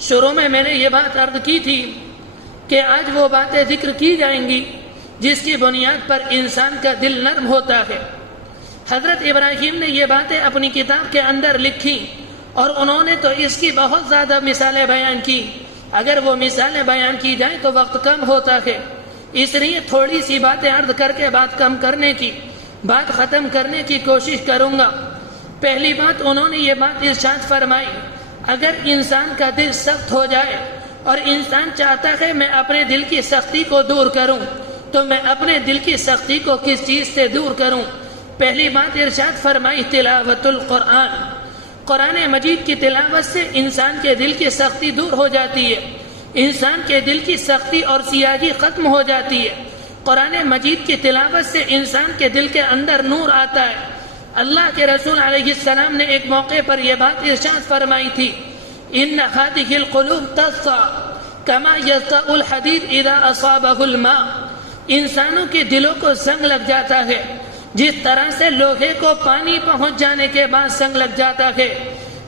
شروع میں نے یہ بات عرض کی تھی کہ آج وہ باتیں ذکر کی جائیں گی جس کی بنیاد پر انسان کا دل نرم ہوتا ہے۔ حضرت ابراہیم نے یہ باتیں اپنی کتاب کے اندر لکھی اور انہوں نے تو اس کی بہت زیادہ مثالیں بیان کی۔ اگر وہ مثالیں بیان کی جائیں تو وقت کم ہوتا ہے، اس لیے تھوڑی سی باتیں عرض کر کے بات ختم کرنے کی کوشش کروں گا۔ پہلی بات انہوں نے یہ بات ارشاد فرمائی، اگر انسان کا دل سخت ہو جائے اور انسان چاہتا ہے میں اپنے دل کی سختی کو دور کروں تو میں اپنے دل کی سختی کو کس چیز سے دور کروں؟ پہلی بات ارشاد فرمائی تلاوت القرآن، قرآن مجید کی تلاوت سے انسان کے دل کی سختی دور ہو جاتی ہے، انسان کے دل کی سختی اور سیاہی ختم ہو جاتی ہے۔ قرآن مجید کی تلاوت سے انسان کے دل کے اندر نور آتا ہے۔ اللہ کے رسول علیہ السلام نے ایک موقع پر یہ بات ارشاد فرمائی تھی، ان هذه القلوب تصدع كما يصدع الحديد اذا اصابه الماء، انسانوں کے دلوں کو زنگ لگ جاتا ہے جس طرح سے لوہے کو پانی پہنچ جانے کے بعد زنگ لگ جاتا ہے۔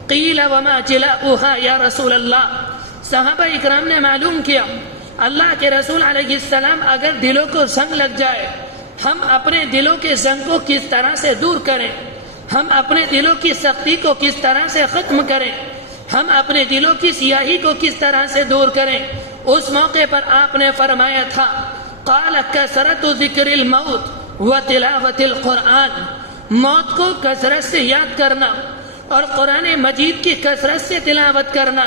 قیل وما جلاؤها یا رسول اللہ، صحابہ اکرام نے معلوم کیا اللہ کے رسول علیہ السلام اگر دلوں کو زنگ لگ جائے ہم اپنے دلوں کے زنگ کو کس طرح سے دور کریں، ہم اپنے دلوں کی سختی کو کس طرح سے ختم کریں، ہم اپنے دلوں کی سیاہی کو کس طرح سے دور کریں؟ اس موقع پر آپ نے فرمایا تھا قال کثرت ذکر الموت وتلاوت القرآن، موت کو کثرت سے یاد کرنا اور قرآن مجید کی کثرت سے تلاوت کرنا۔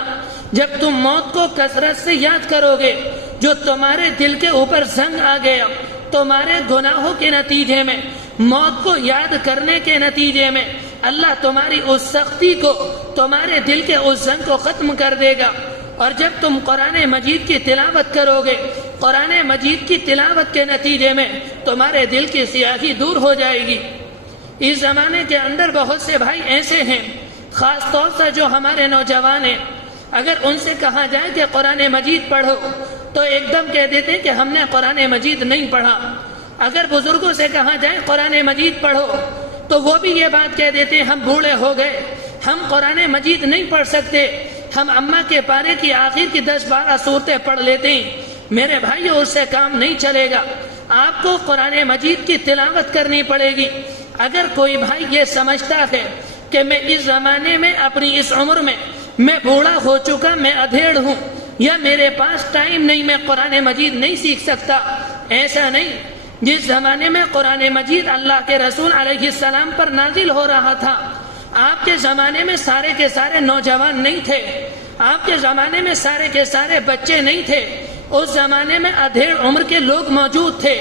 جب تم موت کو کثرت سے یاد کرو گے، جو تمہارے دل کے اوپر زنگ آ گیا تمہارے گناہوں کے نتیجے میں، موت کو یاد کرنے کے نتیجے میں اللہ تمہاری اس سختی کو، تمہارے دل کے اس زنگ کو ختم کر دے گا۔ اور جب تم قرآن مجید کی تلاوت کرو گے، قرآن مجید کی تلاوت کے نتیجے میں تمہارے دل کی سیاہی دور ہو جائے گی۔ اس زمانے کے اندر بہت سے بھائی ایسے ہیں، خاص طور سے جو ہمارے نوجوان ہیں، اگر ان سے کہا جائے کہ قرآن مجید پڑھو تو ایک دم کہہ دیتے ہیں کہ ہم نے قرآن مجید نہیں پڑھا۔ اگر بزرگوں سے کہا جائے قرآن مجید پڑھو تو وہ بھی یہ بات کہہ دیتے ہیں ہم بوڑھے ہو گئے، ہم قرآن مجید نہیں پڑھ سکتے، ہم اماں کے پارے کی آخر کی 10-12 صورتیں پڑھ لیتے ہیں۔ میرے بھائیو، اس سے کام نہیں چلے گا، آپ کو قرآن مجید کی تلاوت کرنی پڑے گی۔ اگر کوئی بھائی یہ سمجھتا ہے کہ میں اس زمانے میں، اپنی اس عمر میں میں بوڑھا ہو چکا، میں ادھیڑ ہوں، یا میرے پاس ٹائم نہیں، میں قرآن مجید نہیں سیکھ سکتا، ایسا نہیں۔ جس زمانے میں قرآن مجید اللہ کے رسول علیہ السلام پر نازل ہو رہا تھا، آپ کے زمانے میں سارے کے سارے نوجوان نہیں تھے، آپ کے زمانے میں سارے کے سارے بچے نہیں تھے، اس زمانے میں ادھیڑ عمر کے لوگ موجود تھے،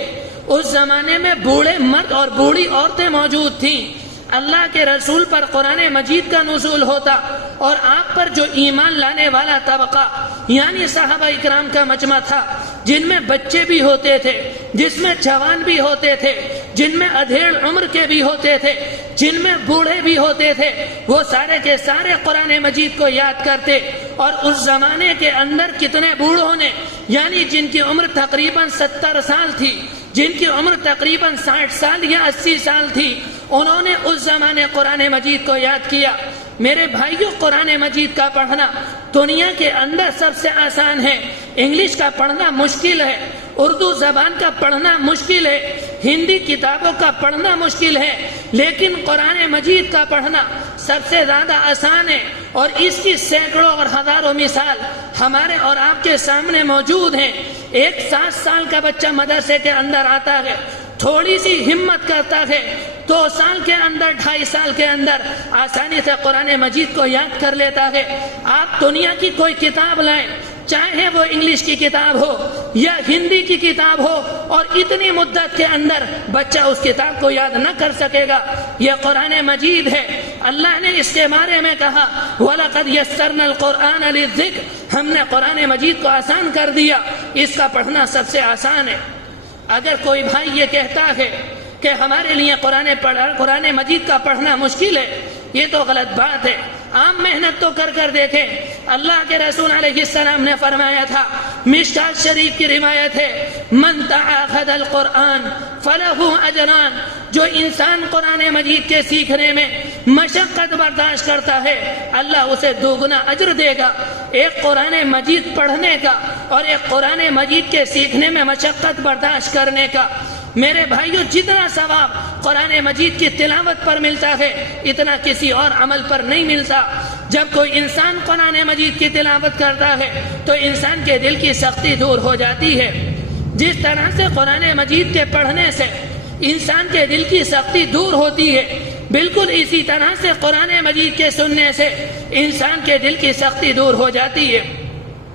اس زمانے میں بوڑھے مرد اور بوڑھی عورتیں موجود تھیں۔ اللہ کے رسول پر قرآن مجید کا نزول ہوتا اور آپ پر جو ایمان لانے والا طبقہ یعنی صحابہ اکرام کا مجمع تھا، جن میں بچے بھی ہوتے تھے، جس میں جوان بھی ہوتے تھے، جن میں ادھیڑ عمر کے بھی ہوتے تھے، جن میں بوڑھے بھی ہوتے تھے، وہ سارے کے سارے قرآن مجید کو یاد کرتے۔ اور اس زمانے کے اندر کتنے بوڑھوں نے، یعنی جن کی عمر تقریباً 70 سال تھی، جن کی عمر تقریباً 60 سال یا 80 سال تھی، انہوں نے اس زمانے قرآن مجید کو یاد کیا۔ میرے بھائیو، قرآن مجید کا پڑھنا دنیا کے اندر سب سے آسان ہے۔ انگلش کا پڑھنا مشکل ہے، اردو زبان کا پڑھنا مشکل ہے، ہندی کتابوں کا پڑھنا مشکل ہے، لیکن قرآن مجید کا پڑھنا سب سے زیادہ آسان ہے۔ اور اس کی سینکڑوں اور ہزاروں مثال ہمارے اور آپ کے سامنے موجود ہیں۔ ایک 7 سال کا بچہ مدرسے کے اندر آتا ہے، تھوڑی سی ہمت کرتا ہے، 2 سال کے اندر، 2.5 سال کے اندر آسانی سے قرآن مجید کو یاد کر لیتا ہے۔ آپ دنیا کی کوئی کتاب لائیں، چاہے وہ انگلش کی کتاب ہو یا ہندی کی کتاب ہو، اور اتنی مدت کے اندر بچہ اس کتاب کو یاد نہ کر سکے گا۔ یہ قرآن مجید ہے، اللہ نے اس کے بارے میں کہا وَلَقَدْ يَسَّرْنَا الْقُرْآنَ لِلذِّكْرِ، ہم نے قرآن مجید کو آسان کر دیا، اس کا پڑھنا سب سے آسان ہے۔ اگر کوئی بھائی یہ کہتا ہے کہ ہمارے لیے قرآن مجید کا پڑھنا مشکل ہے، یہ تو غلط بات ہے۔ آپ محنت تو کر دیکھیں۔ اللہ کے رسول علیہ السلام نے فرمایا تھا، مشکات شریف کی روایت ہے، من تعاہد القرآن فلہ اجران، جو انسان قرآن مجید کے سیکھنے میں مشقت برداشت کرتا ہے اللہ اسے دوگنا اجر دے گا۔ ایک قرآن مجید پڑھنے کا اور ایک قرآن مجید کے سیکھنے میں مشقت برداشت کرنے کا، میرے بھائیوں، جتنا ثواب قرآن مجید کی تلاوت پر ملتا ہے اتنا کسی اور عمل پر نہیں ملتا۔ جب کوئی انسان قرآن مجید کی تلاوت کرتا ہے تو انسان کے دل کی سختی دور ہو جاتی ہے۔ جس طرح سے قرآن مجید کے پڑھنے سے انسان کے دل کی سختی دور ہوتی ہے، بالکل اسی طرح سے قرآن مجید کے سننے سے انسان کے دل کی سختی دور ہو جاتی ہے۔